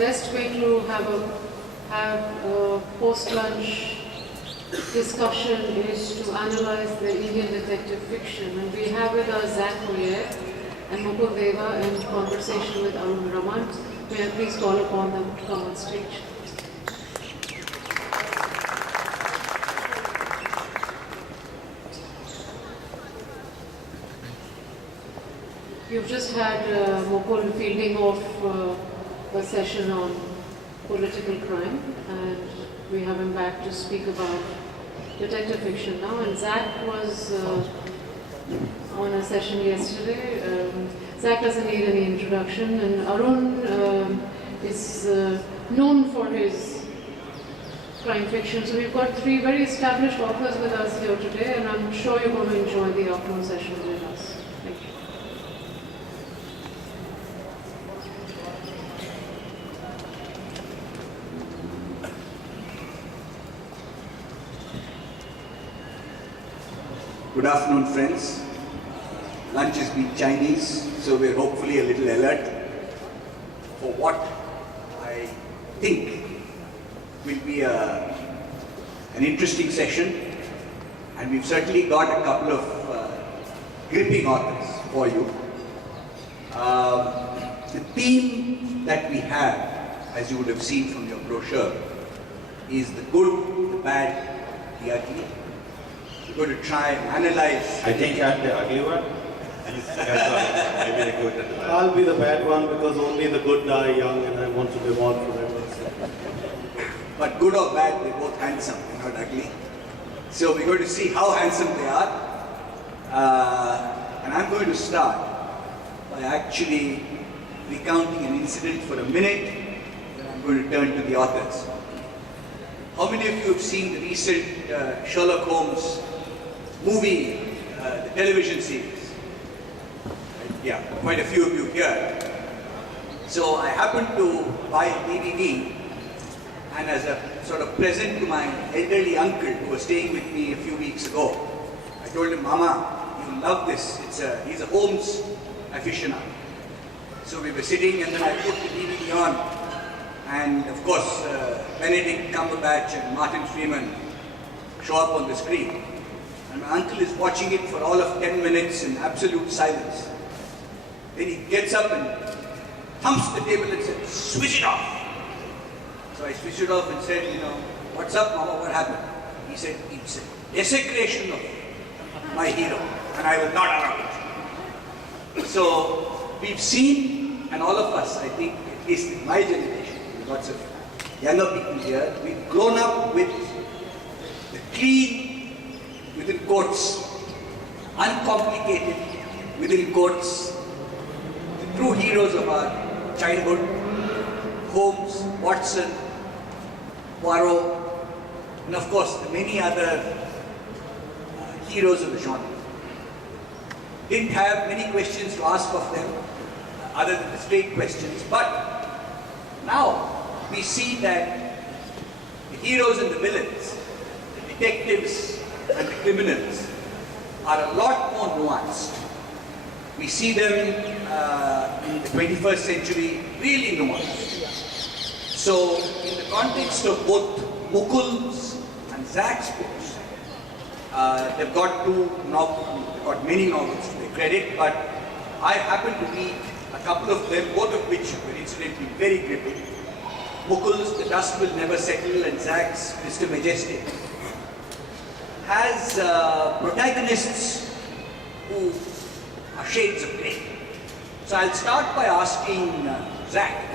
best way to have a post-lunch discussion is to analyze the Indian detective fiction. And we have with us Zac and Mukul Deva in conversation with Aroon Raman. May I please call upon them to come on stage. You've just had Mukul fielding off a session on political crime, and we have him back to speak about detective fiction now. And Zac was on a session yesterday. Zac doesn't need any introduction, and Aroon is known for his crime fiction. So we've got three very established authors with us here today, and I'm sure you're going to enjoy the afternoon session with us. Thank you. Good afternoon, friends. Lunch has been Chinese, so we're hopefully a little alert for what I think will be an interesting session. And we've certainly got a couple of gripping authors for you. The theme that we have, as you would have seen from your brochure, is the good, the bad, the ugly. We're going to try and analyze. I think I'm the ugly one. Maybe the good and the bad. I'll be the bad one because only the good die young and I want to live on forever. But good or bad, they're both handsome, they're not ugly. So we're going to see how handsome they are. And I'm going to start by actually recounting an incident for a minute. Then I'm going to turn to the authors. How many of you have seen the recent Sherlock Holmes movie, the television series? Yeah, quite a few of you here. So I happened to buy a DVD, and as a sort of present to my elderly uncle who was staying with me a few weeks ago, I told him, Mama, you'll love this. He's a Holmes aficionado. So we were sitting, and then I put the DVD on, and of course, Benedict Cumberbatch and Martin Freeman show up on the screen. And my uncle is watching it for all of 10 minutes in absolute silence. Then he gets up and thumps the table and says, switch it off. So I switched it off and said, what's up, Mama, what happened? He said, it's a desecration of my hero, and I will not allow it. So we've seen, and all of us, I think, at least in my generation, lots of younger people here, we've grown up with the clean, within quotes, uncomplicated, within quotes, the true heroes of our childhood, Holmes, Watson, Poirot, and of course the many other heroes of the genre. Didn't have many questions to ask of them, other than the straight questions, but now we see that the heroes and the villains, the detectives and the criminals are a lot more nuanced. We see them in the 21st century really nuanced. So in the context of both Mukul's and Zac's books, they've got many novels to their credit, but I happen to read a couple of them, both of which were incidentally very gripping. Mukul's The Dust Will Never Settle and Zac's Mr. Majestic has protagonists who are shades of grey. So I'll start by asking Zac.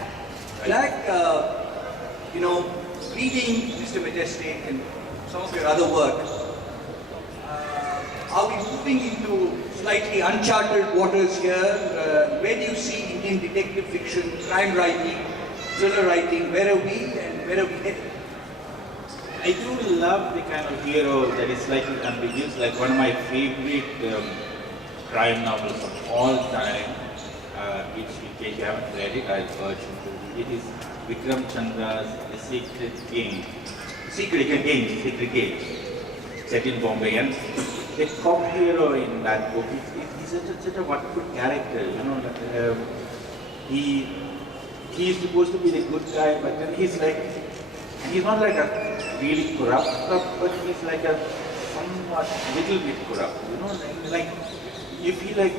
Zac, reading Mr. Majestic and some of your other work, are we moving into slightly uncharted waters here? Where do you see Indian detective fiction, crime writing, thriller writing? Where are we and where are we headed? I do love the kind of hero that is slightly ambiguous, like one of my favorite crime novels of all time, which in case you haven't read it, I'll urge you to read it. It is Vikram Chandra's The Secret Game. Secret Game, set in Bombay. And the cop hero in that book, he's such a wonderful character, He he's supposed to be the good guy, but then he's like, and he's not like a really corrupt, but he's like a somewhat little bit corrupt, you know, like you feel like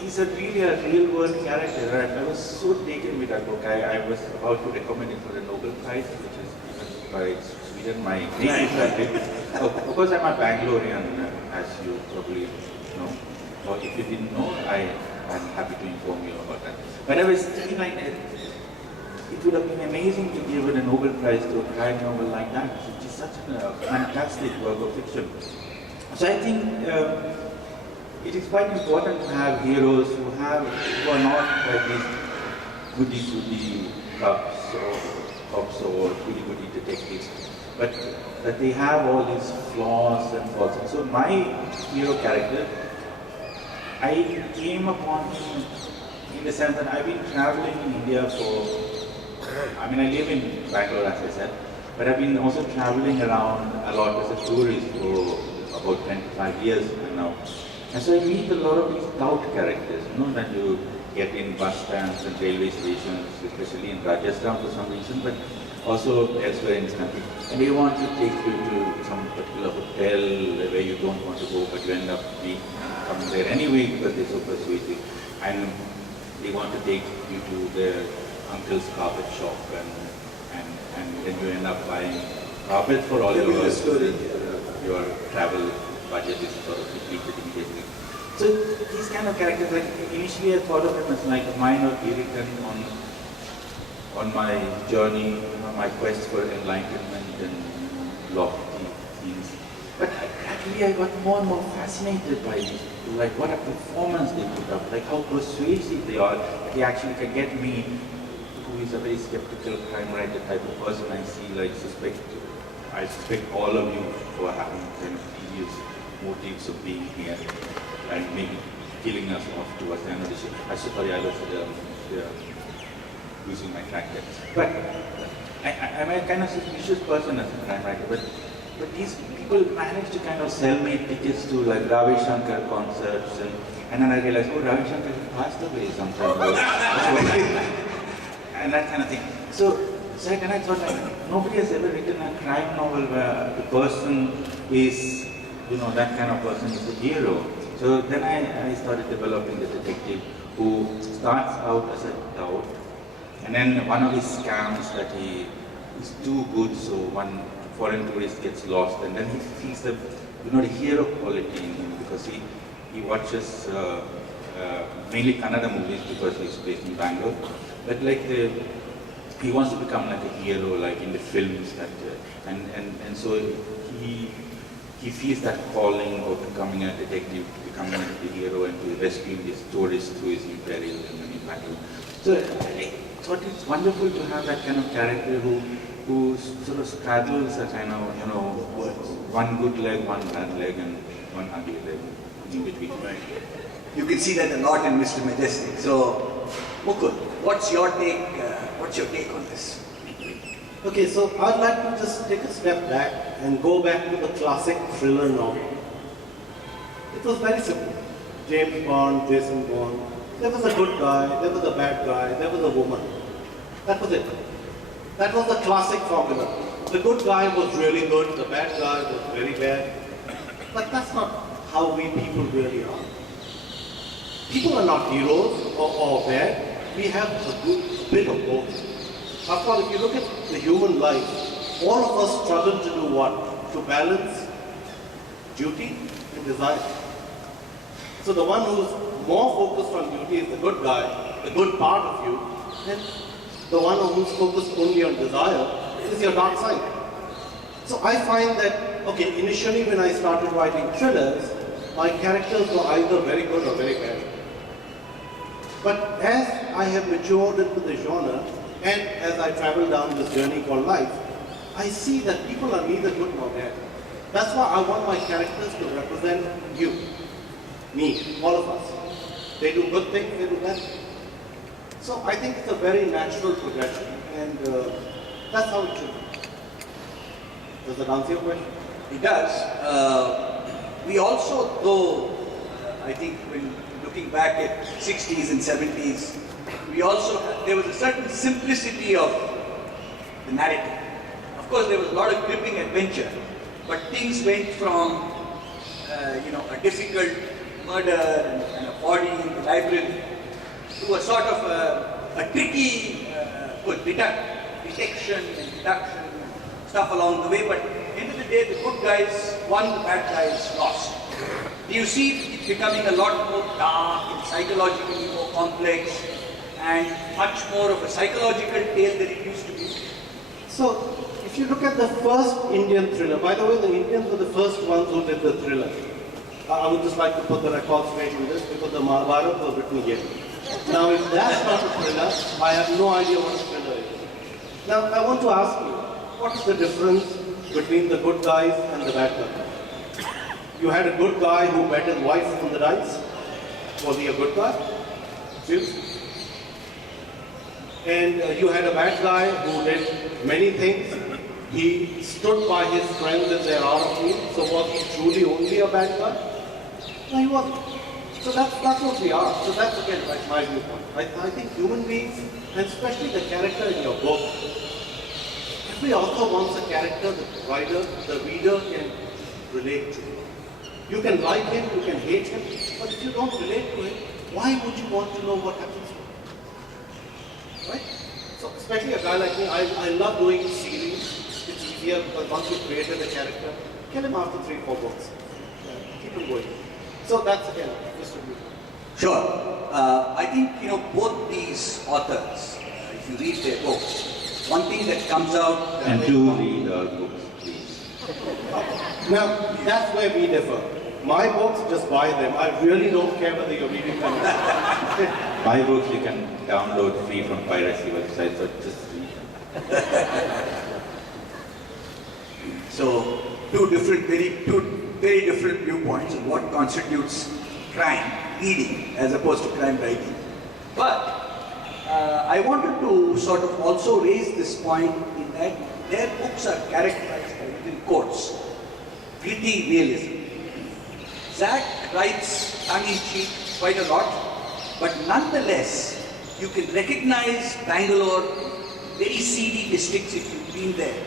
he's really a real world character. Right? I was so taken with that book. I was about to recommend it for the Nobel Prize, which is given by Sweden, my native country. Of course, I'm a Bangalorean, as you probably know. Or if you didn't know, I'm happy to inform you about that. But I was thinking like, it would have been amazing to give a Nobel Prize to a crime novel like that. It is such a fantastic work of fiction. So I think it is quite important to have heroes who are not like these goody-goody cops or goody-goody detectives, but that they have all these flaws and faults. So my hero character, I came upon him in the sense that I've been traveling in India I live in Bangalore, as I said, but I've been also traveling around a lot as a tourist for about 25 years now. And so I meet a lot of these tout characters, that you get in bus stands and railway stations, especially in Rajasthan for some reason, but also elsewhere in this country. And they want to take you to some particular hotel where you don't want to go, but you end up coming there anyway because they're so persuasive. And they want to take you to their uncle's carpet shop, and then you end up buying carpets for all your travel budget is sort of depleted immediately. So these kind of characters, like initially I thought of them as like a minor irritant on my journey, my quest for enlightenment and lofty things. But actually I got more and more fascinated by these people, like what a performance they put up, like how persuasive they are. They actually can get me, who is a very skeptical crime writer type of person, I suspect all of you for having kind of devious motives of being here and maybe killing us off towards the end of the show. I'm sorry, I was losing my track there. But I'm a kind of suspicious person as a crime writer, but these people manage to kind of sell me tickets to like Ravi Shankar concerts, and then I realized, oh, Ravi Shankar passed away sometime ago. And that kind of thing. So then I thought, like, nobody has ever written a crime novel where the person is, that kind of person is a hero. So then I started developing the detective who starts out as a tout, and then one of his scams that he is too good, so one foreign tourist gets lost, and then he feels the hero quality in him because he watches mainly Kannada movies because he's based in Bangalore. But like he wants to become like a hero, like in the films that, and so he feels that calling of becoming a detective, becoming a hero, and to rescuing this tourist who is in peril in battle. So I thought it's wonderful to have that kind of character who sort of straddles a kind of one good leg, one bad leg, and one ugly leg in between. Right. You can see that a lot in Mr. Majestic. So, Mukul, what's your take on this? Okay, so I'd like to just take a step back and go back to the classic thriller novel. It was very simple. James Bond, Jason Bond. There was a good guy, there was a bad guy, there was a woman. That was it. That was the classic formula. The good guy was really good, the bad guy was very bad. But that's not how we people really are. People are not heroes or bad. We have a bit of both. After all, if you look at the human life, all of us struggle to do what? To balance duty and desire. So the one who's more focused on duty is the good guy, the good part of you, and the one who's focused only on desire is your dark side. So I find that, okay, initially when I started writing thrillers, my characters were either very good or very bad. But as I have matured into the genre, and as I travel down this journey called life, I see that people are neither good nor bad. That's why I want my characters to represent you, me, all of us. They do good things, they do bad things. So I think it's a very natural progression, and that's how it should be. Does that answer your question? It does. We also, though, I think when looking back at 60s and 70s, we there was a certain simplicity of the narrative. Of course, there was a lot of gripping adventure, but things went from, a difficult murder and a body in the library to a sort of a tricky detection and deduction stuff along the way. But at the end of the day, the good guys won, the bad guys lost. Do you see it becoming a lot more dark and psychologically more complex and much more of a psychological tale than it used to be? So, if you look at the first Indian thriller, by the way, the Indians were the first ones who did the thriller. I would just like to put the record straight in this because the Mahabharata was written here. Now, if that's not a thriller, I have no idea what a thriller is. Now, I want to ask you, what is the difference between the good guys and the bad guys? You had a good guy who bet his wife on the dice. Was he a good guy? Yes. And you had a bad guy who did many things. He stood by his friends in their hour of need. So was he truly only a bad guy? No, he wasn't. So that's what we are. So that's again my viewpoint. I think human beings, and especially the character in your book, every author wants a character the reader can relate to. You can like him, you can hate him, but if you don't relate to him, why would you want to know what happens to him? Right? So especially a guy like me, I love doing series. It's easier because once you've created a character, kill him after 3-4 books. Keep him going. So that's again, just a view. Sure. I think, both these authors, if you read their books, one thing that comes out... And do read our books, please. Now, that's where we differ. My books, just buy them. I really don't care whether you're reading them or not. My books you can download free from piracy websites, so just read them. So, two very different viewpoints on what constitutes crime reading as opposed to crime writing. But I wanted to sort of also raise this point in that their books are characterized by, within quotes, gritty realism. Zac writes tongue-in-cheek quite a lot, but nonetheless, you can recognize Bangalore, very seedy districts if you've been there,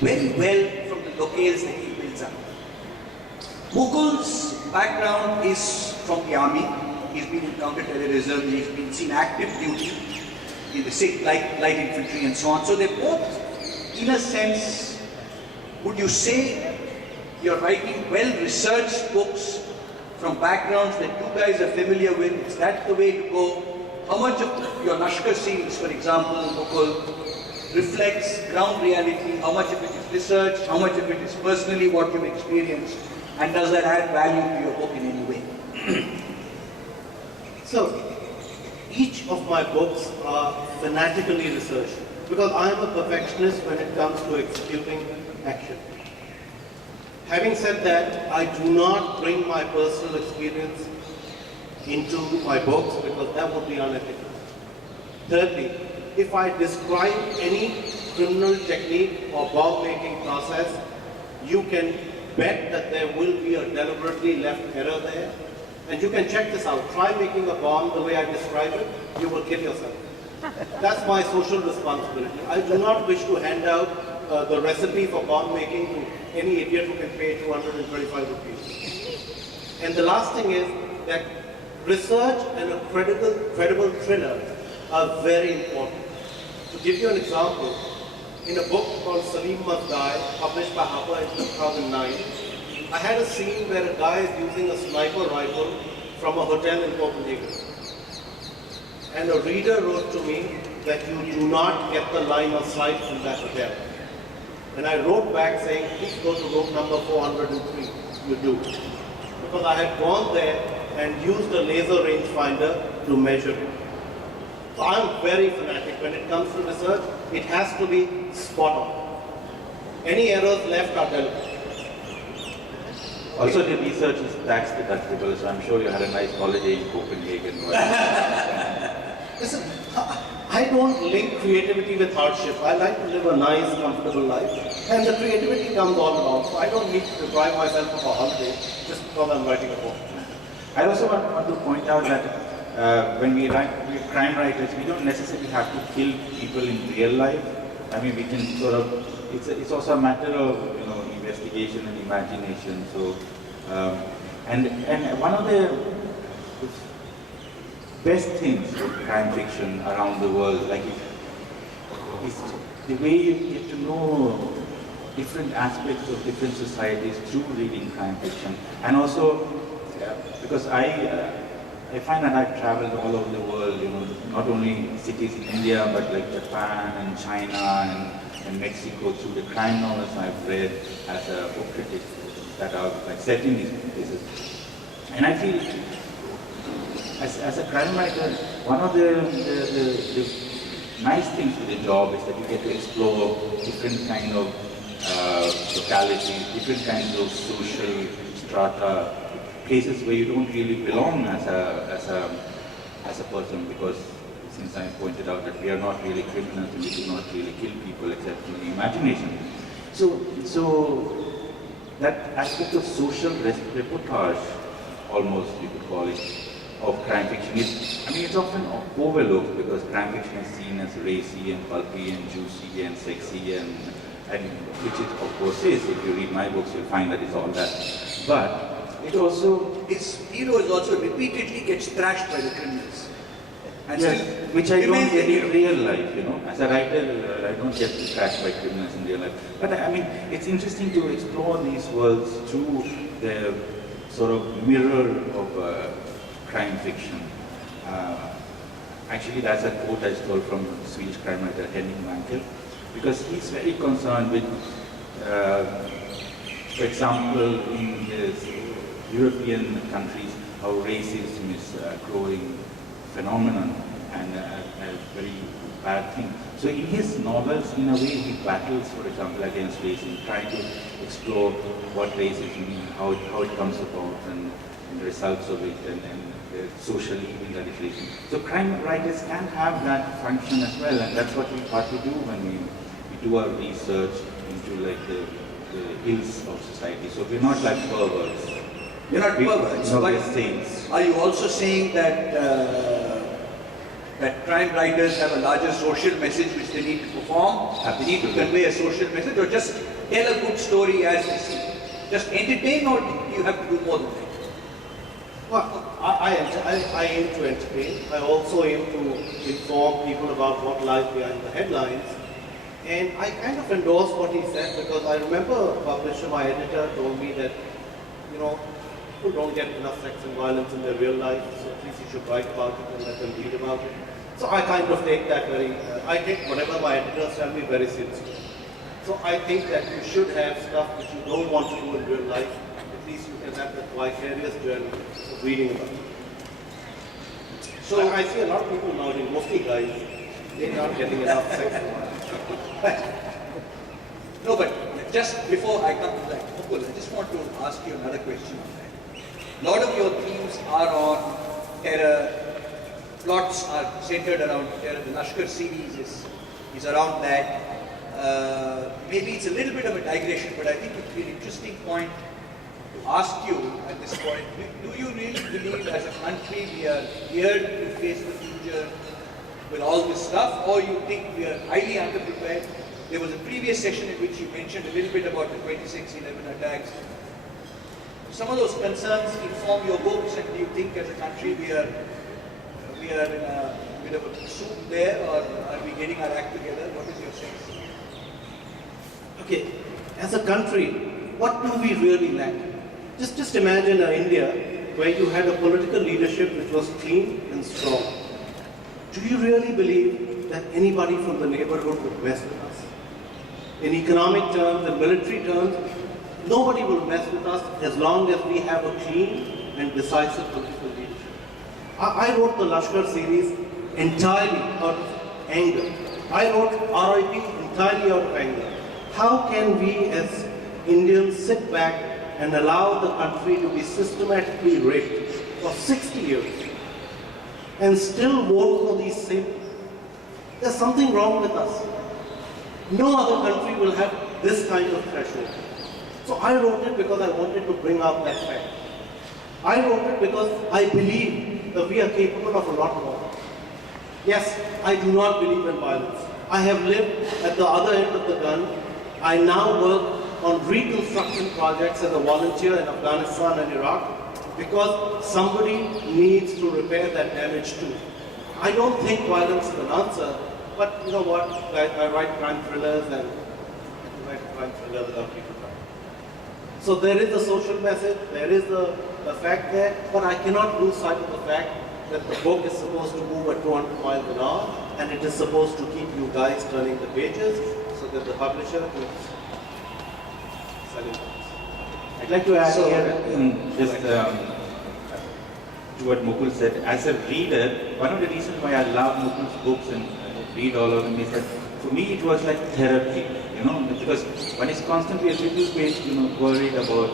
very well from the locales that he builds up. Mukul's background is from the army. He's been in counter-terrorism, he's been seen active duty in the light infantry and so on. So they're both, in a sense, would you say you're writing well-researched books from backgrounds that you guys are familiar with? Is that the way to go? How much of your Nashkar scenes, for example, Mukul, reflects ground reality? How much of it is research? How much of it is personally what you've experienced? And does that add value to your book in any way? So, each of my books are fanatically researched because I am a perfectionist when it comes to executing action. Having said that, I do not bring my personal experience into my books because that would be unethical. Thirdly, if I describe any criminal technique or bomb-making process, you can bet that there will be a deliberately left error there. And you can check this out. Try making a bomb the way I describe it, you will kill yourself. That's my social responsibility. I do not wish to hand out the recipe for bomb making to any idiot who can pay 225 rupees. And the last thing is that research and a credible thriller are very important. To give you an example, in a book called Salim Must Die, published by Harper in 2009, I had a scene where a guy is using a sniper rifle from a hotel in Copenhagen. And a reader wrote to me that you do not get the line of sight from that hotel. And I wrote back saying, please go to room number 403. You do. Because I had gone there and used a laser rangefinder to measure it. So I'm very fanatic. When it comes to research, it has to be spot on. Any errors left are deliberate. Also, the research is tax deductible, so I'm sure you had a nice holiday in Copenhagen. Listen, I don't link creativity with hardship. I like to live a nice, comfortable life. And the creativity comes all along. So I don't need to deprive myself of a holiday just because I'm writing a book. I also want to point out that when we're crime writers, we don't necessarily have to kill people in real life. I mean, we can sort of, it's also a matter of, investigation and imagination. So, and one of the best things with crime fiction around the world, like is the way you get to know different aspects of different societies through reading crime fiction. And also, because I find that I've traveled all over the world, not only cities in India, but like Japan and China and Mexico, through the crime novels I've read as a book critic that are like set in these places. And I feel, as a crime writer, one of the nice things with the job is that you get to explore different kind of localities, different kinds of social strata, places where you don't really belong as a person, because since I pointed out that we are not really criminals and we do not really kill people except in the imagination. So that aspect of social reportage, almost you could call it, of crime fiction it's often overlooked because crime fiction is seen as racy and pulpy and juicy and sexy and which it of course is. If you read my books, you'll find that it's all that. But it also, its heroes also repeatedly gets thrashed by the criminals. And yes, still which I don't remains get the in hero. real life, As a writer, I don't get thrashed by criminals in real life. But it's interesting to explore these worlds through the sort of mirror of crime fiction. Actually, that's a quote I stole from Swedish crime writer Henning Mankell, because he's very concerned with, for example, in the European countries, how racism is a growing phenomenon and a very bad thing. So in his novels, in a way, he battles, for example, against racism, trying to explore what racism means, how it comes about, and the results of it, and the social evil that is racism. So crime writers can have that function as well, and that's what we partly do when we do our research into like the ills of society. So we're not like perverts. You're not perverts, but but saints. are you also saying that that crime writers have a larger social message which they need to perform? They need to convey a social message, or just tell a good story as they see? Just entertain, or do you have to do more than that? Well, I aim to entertain. I also aim to inform people about what lies behind the headlines. And I kind of endorse what he said, because I remember a publisher, my editor, told me that, people don't get enough sex and violence in their real life, so at least you should write about it and let them read about it. So I kind of take that I take whatever my editors tell me very seriously. So I think that you should have stuff which you don't want to do in real life. At least you can have that vicarious journey of reading about it. So I see a lot of people nowadays, mostly guys, they're not getting enough sex and violence. No, but just before I come to that, Mukul, I just want to ask you another question on that. A lot of your themes are on terror, plots are centered around terror. The Lashkar series is around that. Maybe it's a little bit of a digression, but I think it would be an interesting point to ask you at this point. Do you really believe as a country we are geared to face the future with all this stuff, or you think we are highly underprepared? There was a previous session in which you mentioned a little bit about the 26/11 attacks. Some of those concerns inform your books, and do you think as a country we are in a bit of a soup there, or are we getting our act together? What is your sense? Okay, as a country, what do we really lack? Just imagine India where you had a political leadership which was clean and strong. Do you really believe that anybody from the neighborhood would mess with us? In economic terms and military terms, nobody will mess with us as long as we have a clean and decisive political leadership. I wrote the Lashkar series entirely out of anger. I wrote RIP entirely out of anger. How can we as Indians sit back and allow the country to be systematically raped for 60 years and still vote for these same? There's something wrong with us. No other country will have this kind of threshold. So I wrote it because I wanted to bring out that fact. I wrote it because I believe that we are capable of a lot more. Yes, I do not believe in violence. I have lived at the other end of the gun. I now work on reconstruction projects as a volunteer in Afghanistan and Iraq because somebody needs to repair that damage too. I don't think violence is an answer, but you know what? I write crime thrillers and I write crime thrillers without people crying. So there is a social message, there is the fact there, but I cannot lose sight of the fact that the book is supposed to move at 200 miles an hour and it is supposed to keep you guys turning the pages so that the publisher keeps selling books. I'd like to add to what Mukul said. As a reader, one of the reasons why I love Mukul's books and read all of them is that for me it was like therapy, because one is constantly a little bit, worried about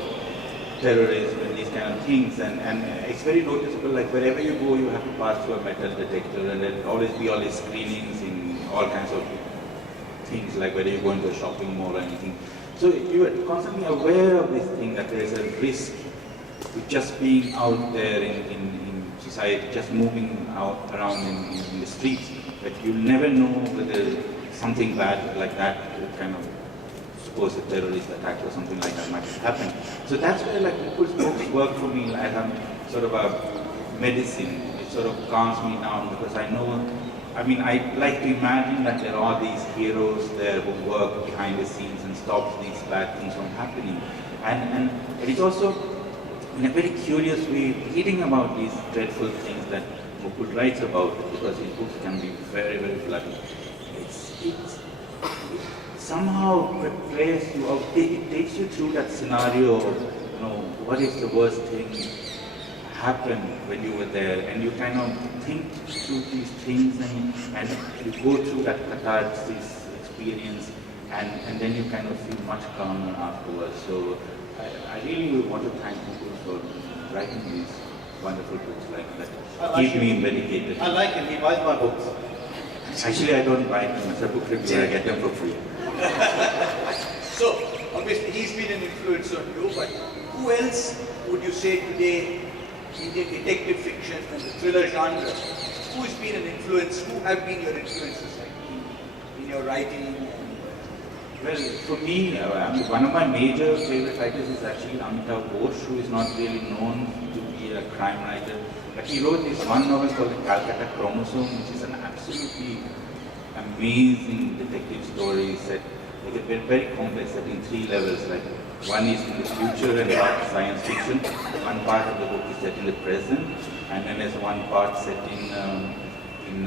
terrorism and these kind of things, and it's very noticeable, like wherever you go you have to pass through a metal detector and there'll always be all these screenings in all kinds of things, like whether you go into a shopping mall or anything. So you are constantly aware of this thing, that there is a risk to just being out there in society, just moving around in the streets, but you'll never know whether something bad like that kind of, suppose a terrorist attack or something like that might happen. So that's where like Mukul's books work for me as sort of a medicine. It sort of calms me down because I know, I like to imagine that there are these heroes there who work behind the scenes and stop these bad things from happening. And it's also, in a very curious way, reading about these dreadful things that Mukul writes about, because his books can be very, very bloody. It somehow prepares you, or it takes you through that scenario of, what if the worst thing happened when you were there, and you kind of think through these things and you go through that catharsis experience, and then you kind of feel much calmer afterwards. So I really want to thank Mukul for writing these wonderful books like that. Keep me medicated. I like him, he buys my books. Actually, I don't buy them as a book reviewer, I get them for free. So, obviously he's been an influence on you, but who else would you say today, Indian detective fiction and the thriller genre, who's been an influence, who have been your influences in your writing? Well, for me, one of my major favorite writers is actually Amitav Ghosh, who is not really known to be a crime writer. But he wrote this one novel called The Calcutta Chromosome, which is an absolutely amazing detective story set, like a very complex, set in 3 levels. Like one is in the future and part science fiction, one part of the book is set in the present, and then there's one part set in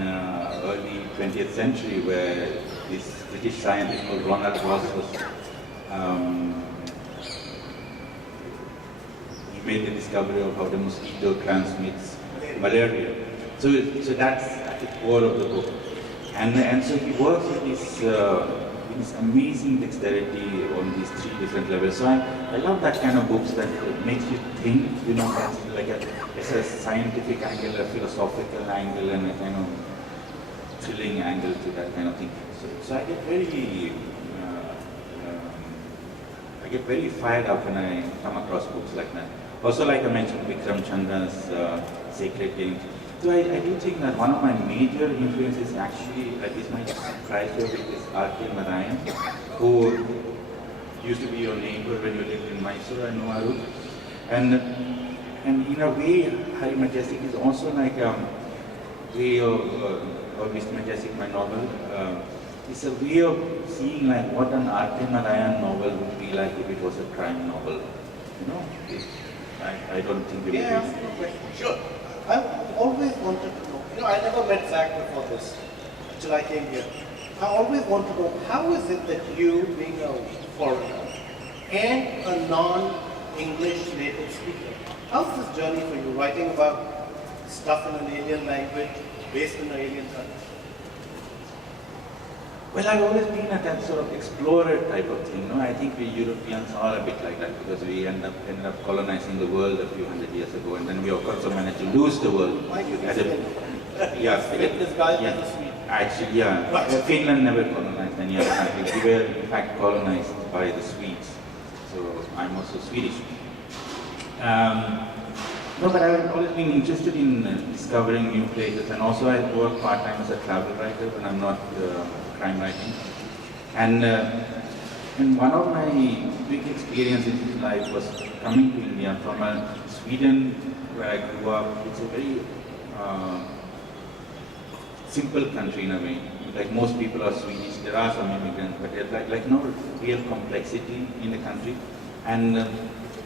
early 20th century where this British scientist called Ronald Ross he made the discovery of how the mosquito transmits malaria. So that's at the core of the book. And so he works with this amazing dexterity on these 3 different levels. So I love that kind of books that makes you think, like it's a scientific angle, a philosophical angle, and a kind of thrilling angle to that kind of thing. So I get very fired up when I come across books like that. Also, like I mentioned, Vikram Chandra's Sacred Games. So I do think that one of my major influences actually, at least my surprise to it, is R.K. Narayan, who used to be your neighbor when you lived in Mysore, I know, Aroon. And in a way, Hari Majestic is also like a way of, or Mr. Majestic, my novel, it's a way of seeing like what an R.K. Narayan novel would be like if it was a crime novel. I don't think we Yeah, sure. I've always wanted to know, I never met Zac before this, until I came here. I always want to know, how is it that you, being a foreigner and a non-English native speaker, how's this journey for you, writing about stuff in an alien language, based in an alien country? Well, I've always been a that sort of explorer type of thing. I think we Europeans are a bit like that because we ended up colonizing the world a few hundred years ago, and then we of course managed to lose the world. This guy is a Swede. Actually, yeah. Right. Finland never colonized any other country. We were in fact colonized by the Swedes. So I'm also Swedish. No, but I've always been interested in discovering new places, and also I work part-time as a travel writer when I'm not crime writing. And one of my big experiences in life was coming to India from Sweden, where I grew up. It's a very simple country in a way. Like most people are Swedish, there are some immigrants, but there's like no real complexity in the country. And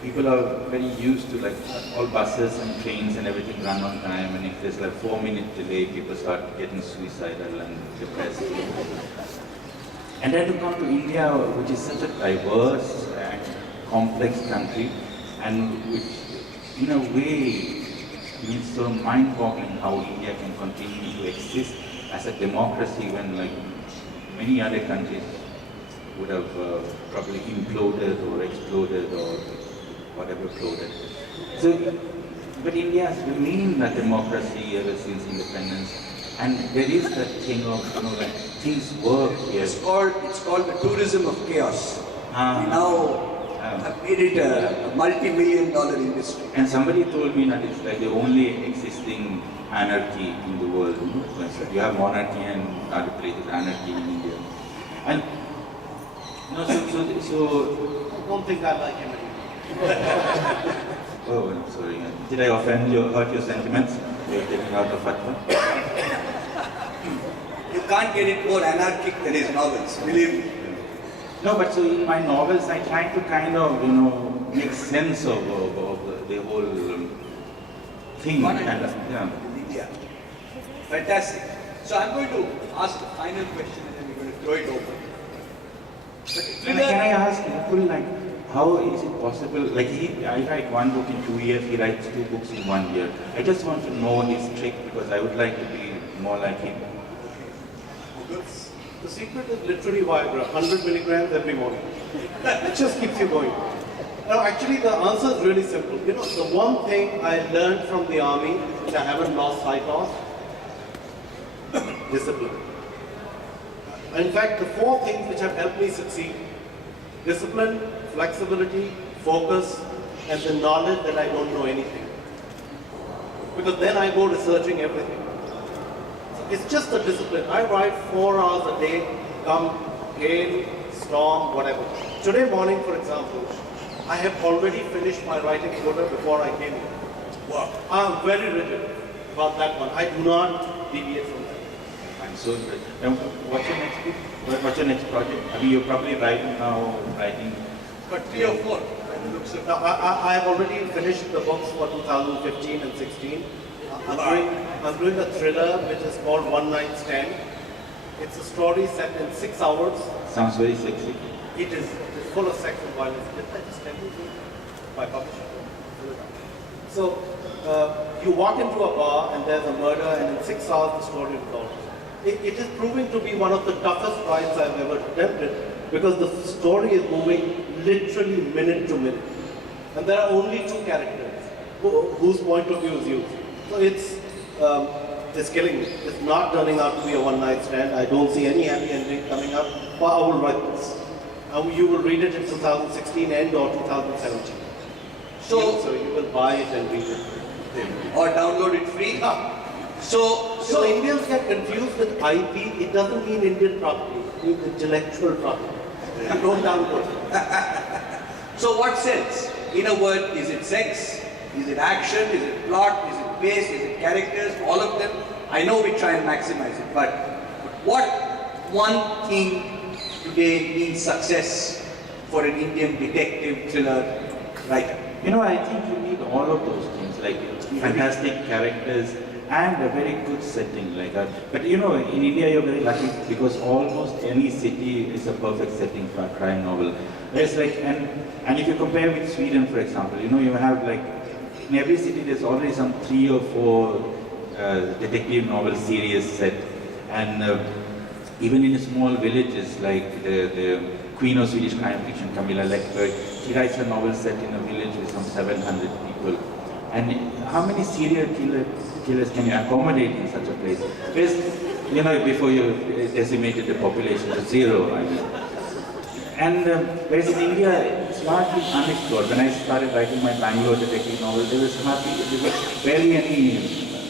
people are very used to like all buses and trains and everything run on time, and if there's like 4-minute delay, people start getting suicidal and depressed. And then to come to India, which is such a diverse and complex country, and which in a way it's sort of mind-boggling how India can continue to exist as a democracy when like many other countries would have probably imploded or exploded or whatever exploded. So, but India has remained a democracy ever since independence, and there is that thing of, you know, like things work here. It's called the tourism of chaos. We now have made it a multi-million-dollar industry. And somebody told me that it's like the only existing anarchy in the world. You have monarchy and other places, anarchy in India. And no, so I don't think I like him anymore. oh, I'm sorry. Did I offend you, hurt your sentiments? You're taking out the fatwa? You can't get it more anarchic than his novels, believe me. No, but so in my novels, I try to kind of, you know, make sense of the whole thing. Kind of, yeah. Yeah. Fantastic. So I'm going to ask the final question and then we're going to throw it open. Can I ask Mukul, like, how is it possible? Like, I write one book in 2 years, he writes 2 books in 1 year. I just want to know his trick because I would like to be more like him. The secret is literally Viagra, 100 milligrams every morning. It just keeps you going. No, actually the answer is really simple. You know, the one thing I learned from the army, which I haven't lost sight of, discipline. In fact, the 4 things which have helped me succeed: discipline, flexibility, focus, and the knowledge that I don't know anything. Because then I go researching everything. It's just a discipline. I write 4 hours a day, come hail, storm, whatever. Today morning, for example, I have already finished my writing quota before I came here. Wow. I'm very rigid about that one. I do not deviate from that. I'm so good. And what's your next book? What's your next project? I mean, you're probably writing. But 3 or 4. By the looks of it. Now, I have already finished the books for 2015 and 16. I'm doing a thriller which is called One Night Stand. It's a story set in 6 hours. Sounds very sexy. It is full of sex and violence. Did I just tell you? My publisher. So, you walk into a bar and there's a murder, and in 6 hours the story resolves. It is proving to be one of the toughest fights I've ever attempted because the story is moving literally minute to minute. And there are only 2 characters whose point of view is used. So it's killing me. It's not turning out to be a one-night stand. I don't see any happy ending coming up, but I will write this. You will read it in 2016 end or 2017. So you will buy it and read it. Or download it free. So Indians get confused with IP. It doesn't mean Indian property. It means intellectual property. You don't download it. So what sells? In a word, is it sex? Is it action? Is it plot? Is it pace? Is it characters? All of them. I know we try and maximize it, but what one thing today means success for an Indian detective thriller writer? You know, I think you need all of those things, like fantastic characters and a very good setting like that. But you know, in India you're very lucky because almost any city is a perfect setting for a crime novel. There's like, and if you compare with Sweden, for example, you know, you have like, in every city there's already some 3 or 4 detective novel series set. And even in small villages like the queen of Swedish crime fiction, Camilla Läckberg, she writes a novel set in a village with some 700 people. And how many serial killers can you accommodate in such a place? Because, you know, before you decimated the population to 0, I mean. And whereas in India, it's largely unexplored. When I started writing my Bangalore detective novel, there was barely any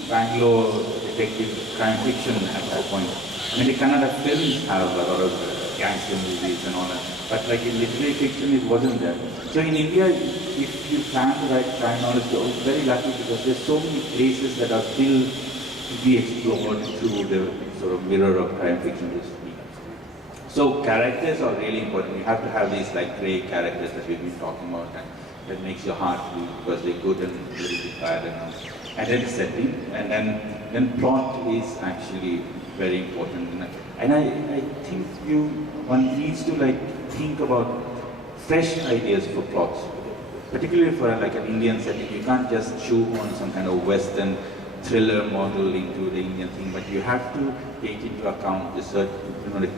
Bangalore detective crime fiction at that point. I mean, the Kannada films have a lot of gangster movies and all that, but like in literary fiction, it wasn't there. So in India, if you plan to write crime novels, you're very lucky because there's so many places that are still to be explored through the sort of mirror of crime fiction. So characters are really important. You have to have these like grey characters that we've been talking about, and that makes your heart beat because they're good and a little bit bad and all. And then setting, and then plot is actually very important. And I think one needs to like think about fresh ideas for plots, particularly for like an Indian setting. You can't just shoehorn some kind of Western thriller model into the Indian thing, but you have to take into account the certain, the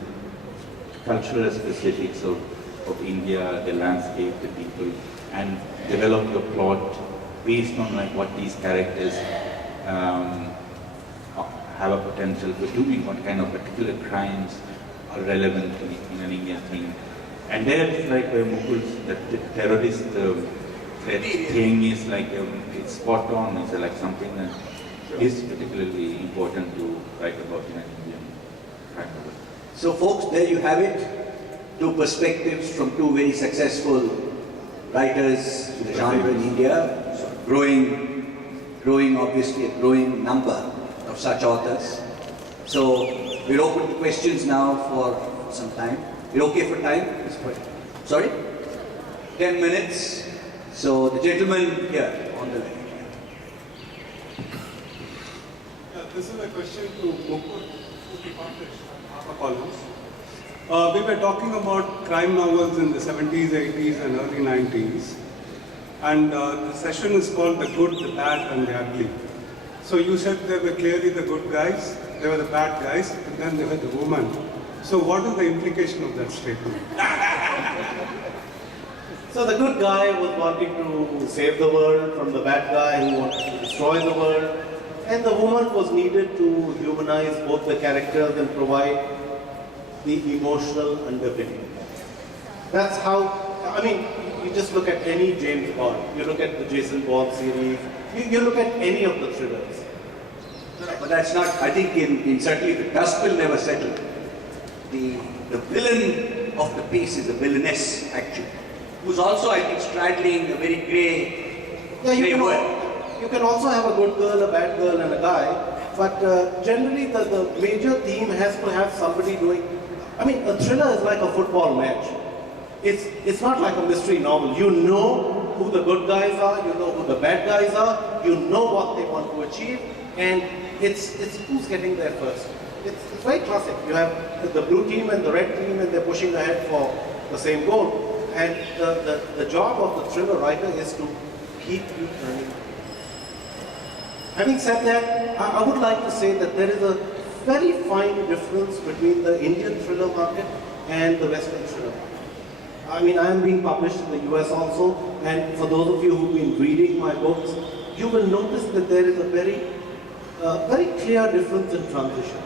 cultural specifics of India, the landscape, the people, and develop your plot based on like what these characters have a potential for doing, what kind of particular crimes are relevant in an Indian thing. And there it's like Mukul's, the terrorist threat thing is like, it's spot on, it's like something that is particularly important to write about in an Indian crime novel. So folks, there you have it. Two perspectives from two very successful writers in the genre in India. Growing obviously a growing number of such authors. So we're open to questions now for some time. We're okay for time? Sorry? 10 minutes. So the gentleman here on the left. This is a question to Mukul, who published columns. We were talking about crime novels in the 70s, 80s and early 90s. And the session is called The Good, the Bad and the Ugly. So you said there were clearly the good guys, there were the bad guys, and then there were the women. So what is the implication of that statement? So the good guy was wanting to save the world from the bad guy who wanted to destroy the world. And the woman was needed to humanize both the characters and provide the emotional underpinning. That's how, I mean, you just look at any James Bond, you look at the Jason Bourne series, you look at any of the thrillers. But that's not, I think in certainly the dust will never settle. The villain of the piece is a villainess actually, who's also I think straddling a very grey world. You can also have a good girl, a bad girl and a guy, but generally the major theme has to have somebody doing, I mean a thriller is like a football match. It's not like a mystery novel. You know who the good guys are, you know who the bad guys are, you know what they want to achieve, and it's who's getting there first. It's very classic. You have the blue team and the red team and they're pushing ahead for the same goal. And the job of the thriller writer is to keep you turning. Having said that, I would like to say that there is a very fine difference between the Indian thriller market and the Western thriller market. I mean, I am being published in the US also, and for those of you who've been reading my books, you will notice that there is a very clear difference in transition.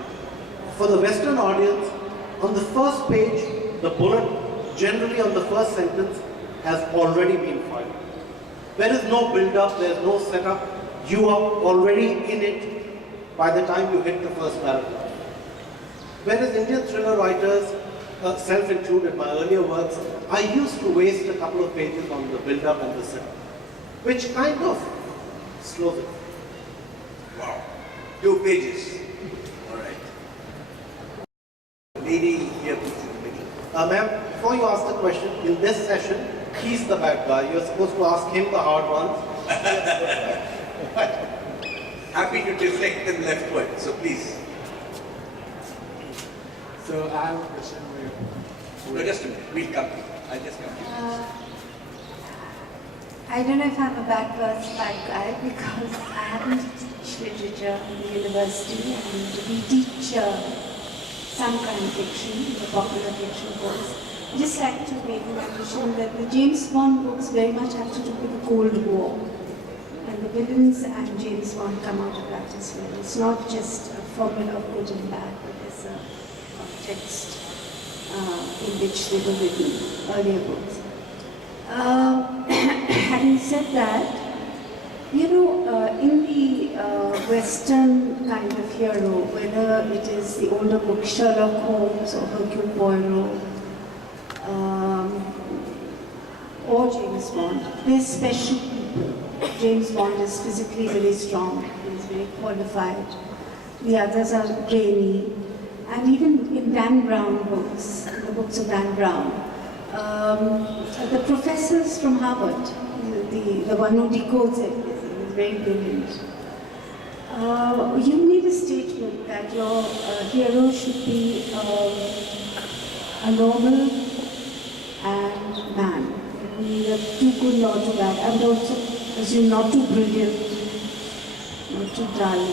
For the Western audience, on the first page, the bullet, generally on the first sentence, has already been fired. There is no build-up, there is no setup. You are already in it by the time you hit the first paragraph. Whereas Indian thriller writers, self-included my earlier works, I used to waste a couple of pages on the build-up and the setup, which kind of slows it. Wow. 2 pages. All right. Lady here, please, in the middle. Ma'am, before you ask the question, in this session, he's the bad guy. You're supposed to ask him the hard ones. Happy to deflect them leftward, so please. So I have a question No, just a minute. We'll come to you. I'll just come to you. I don't know if I'm a bad guy because I happen to teach literature in the university and we teach some kind of fiction, the popular fiction course. I'd just like to make an addition that the James Bond books very much have to do with the Cold War. And the villains and James Bond come out of that as well. It's not just a formula of good and bad, but there's a context. in which they were written, earlier books. Having said that, you know, in the Western kind of hero, whether it is the older book Sherlock Holmes or Hercule Poirot, or James Bond, they're special people. James Bond is physically very strong, he's very qualified. The others are brainy. And even in Dan Brown books, the books of Dan Brown, the professors from Harvard, the one who decodes it, is very brilliant. You made a statement that your hero should be a normal and man. Neither too good nor too bad. I would also assume not too brilliant, not too dull.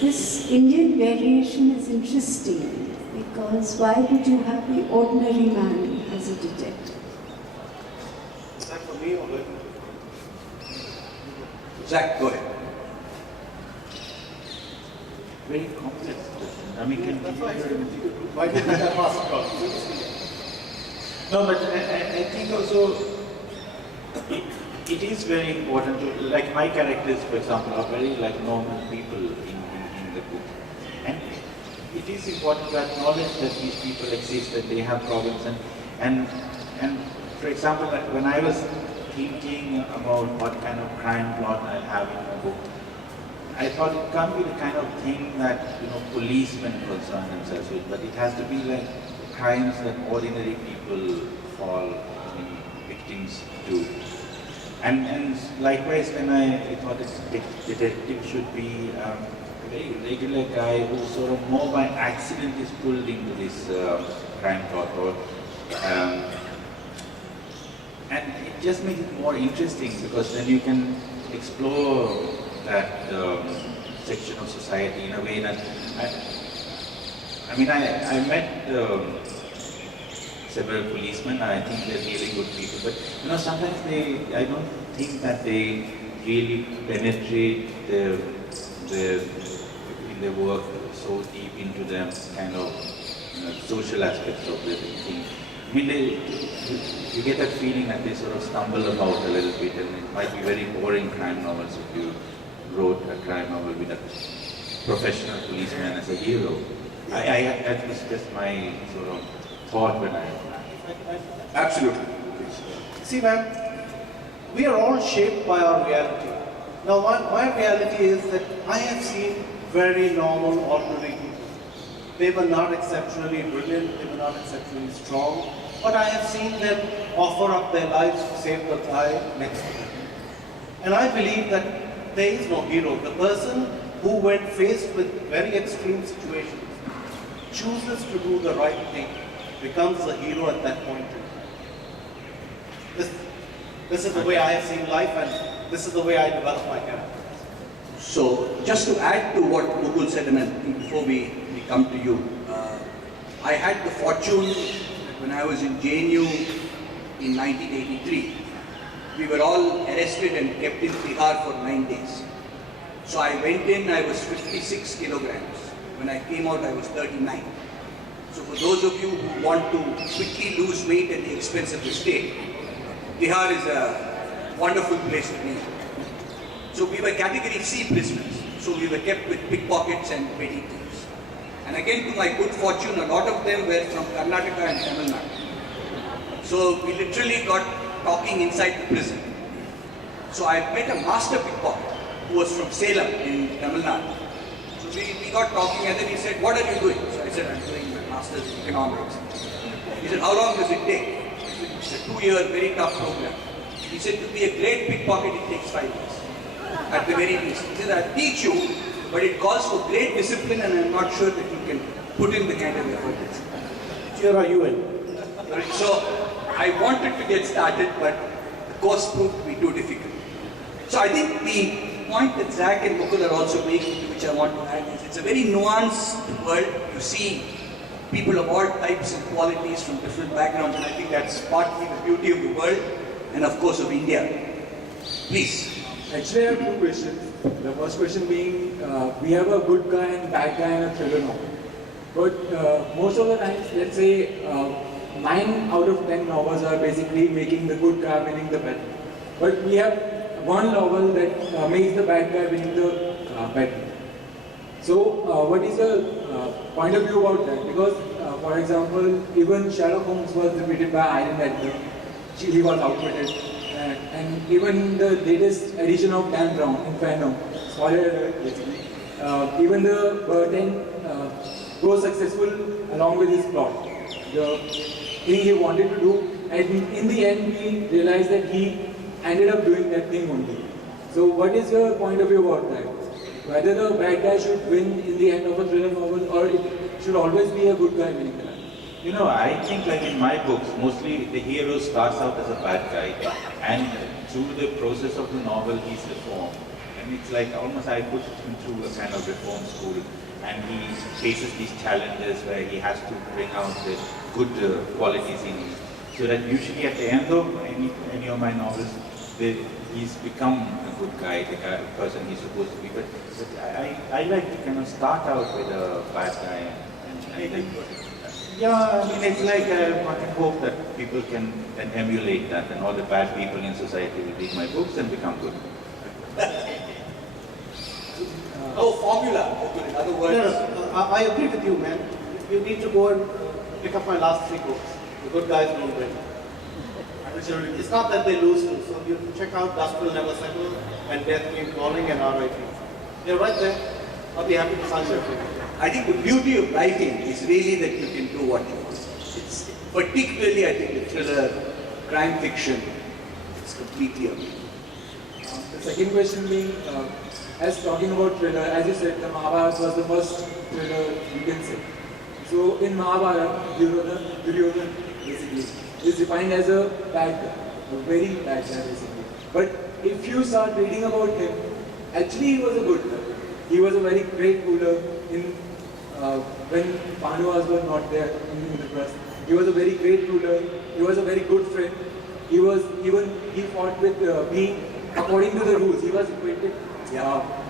This Indian variation is interesting because why would you have the ordinary man as a detective? Is that for me or what? Zac, go ahead. Very complex question. I mean, Why did I pass it on? no, but I think also it is very important to, like my characters, for example, are very like normal people in the book. And it is important to acknowledge that these people exist, that they have problems. And for example, when I was thinking about what kind of crime plot I'll have in my book, I thought it can't be the kind of thing that, you know, policemen concern themselves with, but it has to be like crimes that ordinary people fall victims to. And likewise, when I thought a detective should be a very regular guy who sort of more by accident is pulled into this crime plot, and it just makes it more interesting because then you can explore that section of society in a way that I met several policemen. I think they're really good people, but you know, sometimes I don't think that they really penetrate in their work so deep into the kind of, you know, social aspects of the thing. I mean, you get that feeling that they sort of stumble about a little bit, and it might be very boring crime novels if you wrote a crime novel with a professional policeman as a hero. That was just my sort of thought when I... Absolutely. See, ma'am, we are all shaped by our reality. Now, my reality is that I have seen very normal, ordinary people. They were not exceptionally brilliant, they were not exceptionally strong, but I have seen them offer up their lives to save the guy next to them. And I believe that there is no hero. The person who, when faced with very extreme situations, chooses to do the right thing, becomes the hero at that point in time. This is the way I have seen life, and this is the way I develop my character. So, just to add to what Mukul said, and I think before we come to you, I had the fortune that when I was in JNU in 1983, we were all arrested and kept in Tihar for 9 days. So I went in, I was 56 kilograms. When I came out, I was 39. So for those of you who want to quickly lose weight at the expense of the state, Tihar is a wonderful place to be. So we were category C prisoners. So we were kept with pickpockets and petty thieves. And again, to my good fortune, a lot of them were from Karnataka and Tamil Nadu. So we literally got talking inside the prison. So I met a master pickpocket who was from Salem in Tamil Nadu. So we got talking, and then he said, "What are you doing?" So I said, "I'm doing my master's in economics." He said, "How long does it take?" It's a 2-year, very tough program. He said, "To be a great pickpocket, it takes 5 years. At the very least." He said, "I'll teach you, but it calls for great discipline, and I'm not sure that you can put in the kind of effort." Here are you in. So I wanted to get started, but the course proved to be too difficult. So I think the point that Zac and Mukul are also making, to which I want to add, is it's a very nuanced world. You see people of all types and qualities from different backgrounds, and I think that's partly the beauty of the world, and of course of India. Please. Actually, I have 2 questions. The first question being, we have a good guy and bad guy in a thriller novel. But most of the times, let's say 9 out of 10 novels are basically making the good guy winning the battle. But we have one novel that makes the bad guy winning the battle. So what is the point of view about that? Because for example, even Sherlock Holmes was defeated by Iron Lantern. He was outwitted. And even the latest edition of Dan Brown, Inferno, spoiler alert basically, even the Burton was successful along with his plot. The thing he wanted to do, and in the end he realized that he ended up doing that thing only. So what is your point of view about that? Whether the bad guy should win in the end of a thriller novel, or it should always be a good guy winning the battle? You know, I think like in my books, mostly the hero starts out as a bad guy, and through the process of the novel, he's reformed. And it's like almost I put him through a kind of reform school, and he faces these challenges where he has to bring out the good qualities in him. So that usually at the end of any of my novels, he's become a good guy, the person he's supposed to be. But I like to kind of start out with a bad guy, and then yeah, I mean, it's like I can hope that people can then emulate that, and all the bad people in society will read my books and become good. Formula. In other words, I agree with you, man. You need to go and pick up my last 3 books. The good guys don't win. It's not that they lose too. So you check out Dust Will Never Settle and Death Came Calling and R.I.P. They're right there. I'll be happy to sign them for you. I think the beauty of writing is really that you can do what you want. It's particularly, I think, the thriller, crime fiction, it's completely amazing. The second question being, as talking about thriller, as you said, the Mahabharata was the first thriller you can say. So in Mahabharata, Duryodhana basically is defined as a bad guy, a very bad guy basically. But if you start reading about him, actually he was a good guy. He was a very great ruler when Pandavas were not there in Indraprastha. He was a very great ruler. He was a very good friend. He fought with being according to the rules. He was equated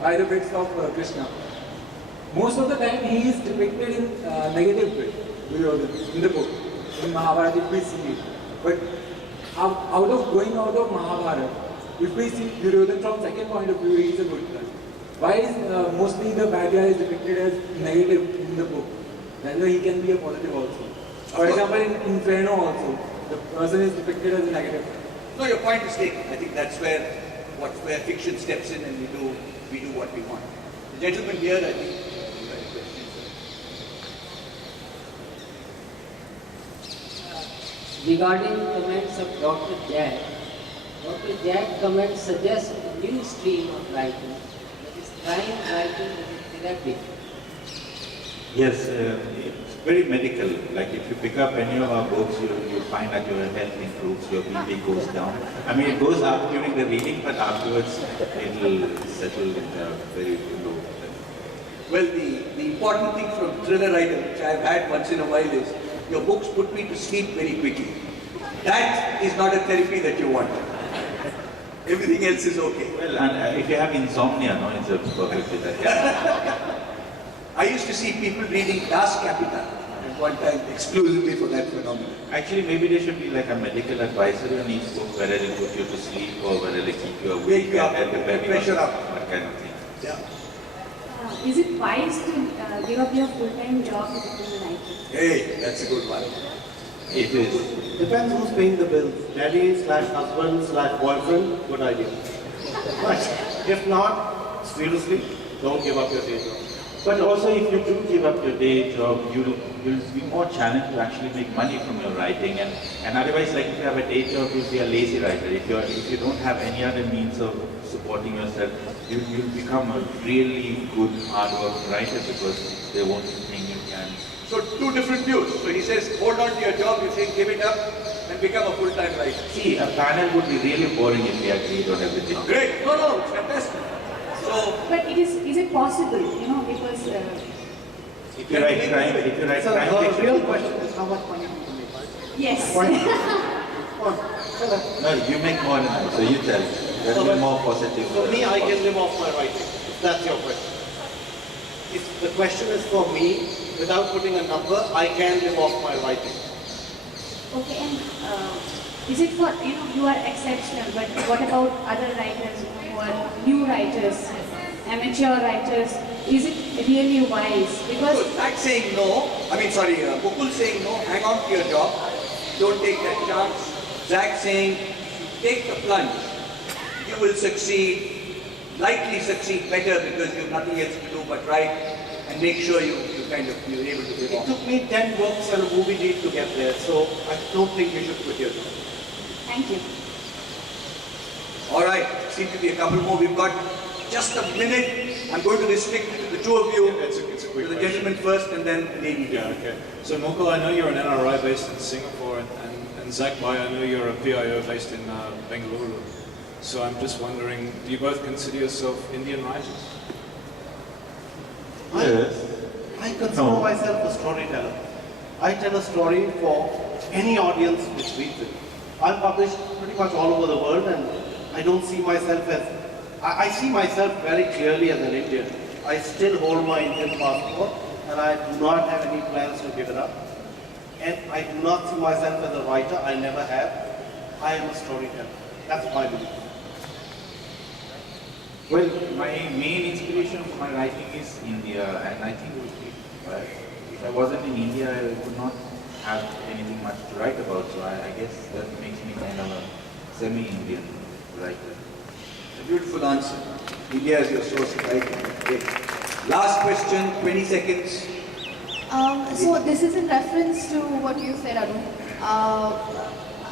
by the bits of Krishna. Most of the time he is depicted in negative way, Duryodhana, in the book, in Mahabharata if we see it. But out of Mahabharata, if we see Duryodhana from second point of view, he is a good guy. Why is mostly the bad guy is depicted as negative in the book? Then he can be a positive also. For example, in Inferno also, the person is depicted as a negative. No, your point is taken. I think that's where fiction steps in and we do what we want. The gentleman here, I think, you had a question, sir. Regarding comments of Dr. Jack comments suggest a new stream of writing, that is crime writing that is therapeutic. Yes, it's very medical. Like if you pick up any of our books, you find that your health improves, your BP goes down. I mean, it goes up during the reading, but afterwards it will settle in a very low level. Well, the important thing from thriller writer, which I've had once in a while, is your books put me to sleep very quickly. That is not a therapy that you want. Everything else is okay. Well, and if you have insomnia, no, it's a perfect fit. I used to see people reading Das Kapital at one time exclusively for that phenomenon. Actually, maybe there should be like a medical advisory on each book, whether it put you to sleep or whether they keep you awake, Wake you up, depending pressure on up. that kind of thing. Yeah. Is it wise to give up your full-time job to become a writer? Hey, that's a good one. It is. Depends who's paying the bills. Daddy/husband/boyfriend, good idea. But if not, seriously, don't give up your day job. But also, if you do give up your day job, you'll be more challenged to actually make money from your writing. And otherwise, like if you have a day job, you'll be a lazy writer. If you don't have any other means of supporting yourself, you'll become a really good hard-working writer because they won't think you can. So two different views. So he says, hold on to your job, you say give it up and become a full-time writer. See, a panel would be really boring if we agreed on everything. Great. No, it's fantastic. So, But is it possible, because... If you write crime, So crime the fiction, real question is how much money do you make? Yes. no, you make more than I, so you tell. There'll be more positive. For me, I can live off my writing, if that's your question. If the question is for me, without putting a number, I can live off my writing. Okay, and is it for, you are exceptional, but what about other writers who are new writers, amateur writers? Is it really wise? Because So Zac saying no, Mukul saying no, hang on to your job, don't take that chance. Zac saying, take the plunge, you will succeed, likely succeed better because you have nothing else to do but write, and make sure you're able to live It off. took me 10 books and a movie deal to get there, so I don't think you should quit your job. thank you. All right, seem to be a couple more. We've got just a minute. I'm going to restrict it to the two of you. Yeah, it's a quick to the question. gentleman first and then the lady. Yeah, okay. So Mukul, I know you're an NRI based in Singapore, and Zac, I know you're a PIO based in Bengaluru. So I'm just wondering, do you both consider yourself Indian writers? I consider myself a storyteller. I tell a story for any audience which reads it. I'm published pretty much all over the world, and I don't see myself as, I see myself very clearly as an Indian. I still hold my Indian passport, and I do not have any plans to give it up. And I do not see myself as a writer, I never have. I am a storyteller. That's my belief. Well, my main inspiration for my writing is India, and I think if I wasn't in India, I would not have anything much to write about. So I guess that makes me kind of a semi-Indian writer. A beautiful answer. India is your source of writing. Great. Last question, 20 seconds. So this is in reference to what you said, Aroon.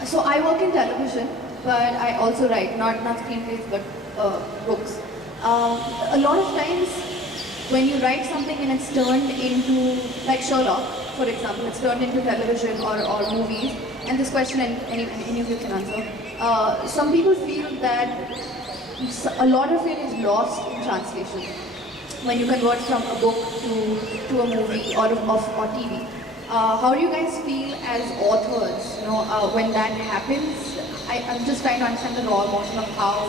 So I work in television, but I also write, not screenplays, but books. A lot of times when you write something and it's turned into, like Sherlock, for example, it's turned into television or movies, and this question any of you can answer. Some people feel that a lot of it is lost in translation when you convert from a book to a movie or TV. How do you guys feel as authors, when that happens? I'm just trying to understand the raw emotion of how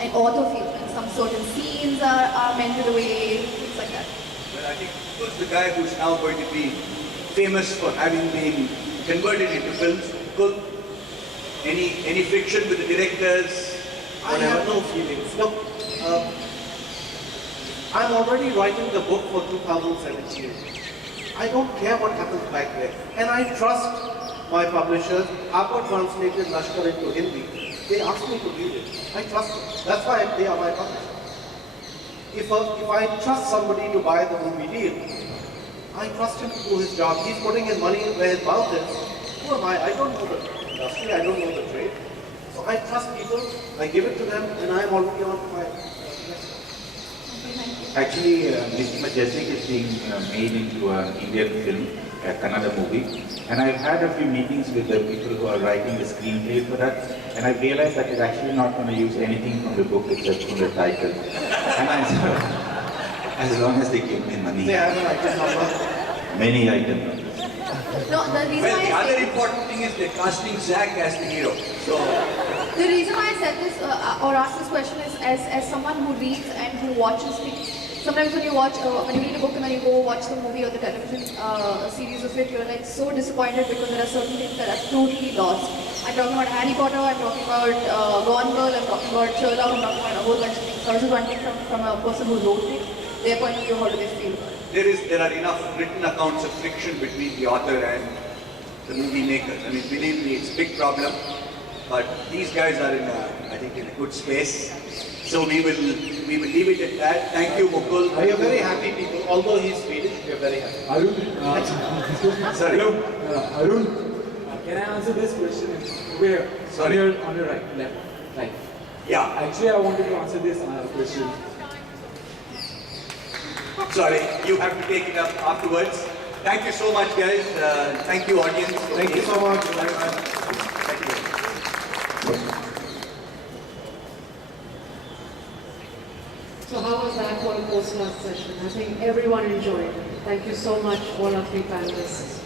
an author feels when some certain scenes are mended away, things like that. Well, I think Mukul's the guy who's now going to be famous for having been converted into films. Mukul, any friction with the directors? I have no feelings. Look, I'm already writing the book for 2017. I don't care what happens back there. And I trust my publishers. I've translated Lashkar into Hindi. They asked me to read it. I trust them. That's why they are my publishers. If I trust somebody to buy the movie deal, I trust him to do his job. He's putting his money where his mouth is. Who am I? I don't know the industry. I don't know the trade. So I trust people. I give it to them, and I'm already on my. Actually, Mr. Majestic is being made into an Indian film, a Kannada movie, and I've had a few meetings with the people who are writing the screenplay for that, and I've realized that it's actually not going to use anything from the book except from the title. And as long as they give me money. They have an item number. Many item numbers. No, the reason Well, why the I other say, important thing is they're casting Zac as the hero. So, the reason why I said this or asked this question is as someone who reads and who watches things. Sometimes when you read a book and then you go watch the movie or the television series of it, you're like so disappointed because there are certain things that are totally lost. I'm talking about Harry Potter, I'm talking about Gone Girl, I'm talking about Sherlock, I'm talking about a whole bunch of things. So I was just wondering from a person who wrote it, their point of view, how do they feel about it? there are enough written accounts of friction between the author and the movie makers. I mean, believe me, it's a big problem. But these guys are I think in a good space. So we will leave it at that. Thank you, Mukul. We are very happy people. Although he's Swedish, we are very happy. Aroon, Sorry. Aroon, can I answer this question? Where? Sorry. On your right, left, right. Yeah. Actually, I wanted to answer this question. Sorry, you have to take it up afterwards. Thank you so much, guys. Thank you, audience. Thank you so much. Thank you. So how was that for a post-class session? I think everyone enjoyed it. Thank you so much, all our three panelists.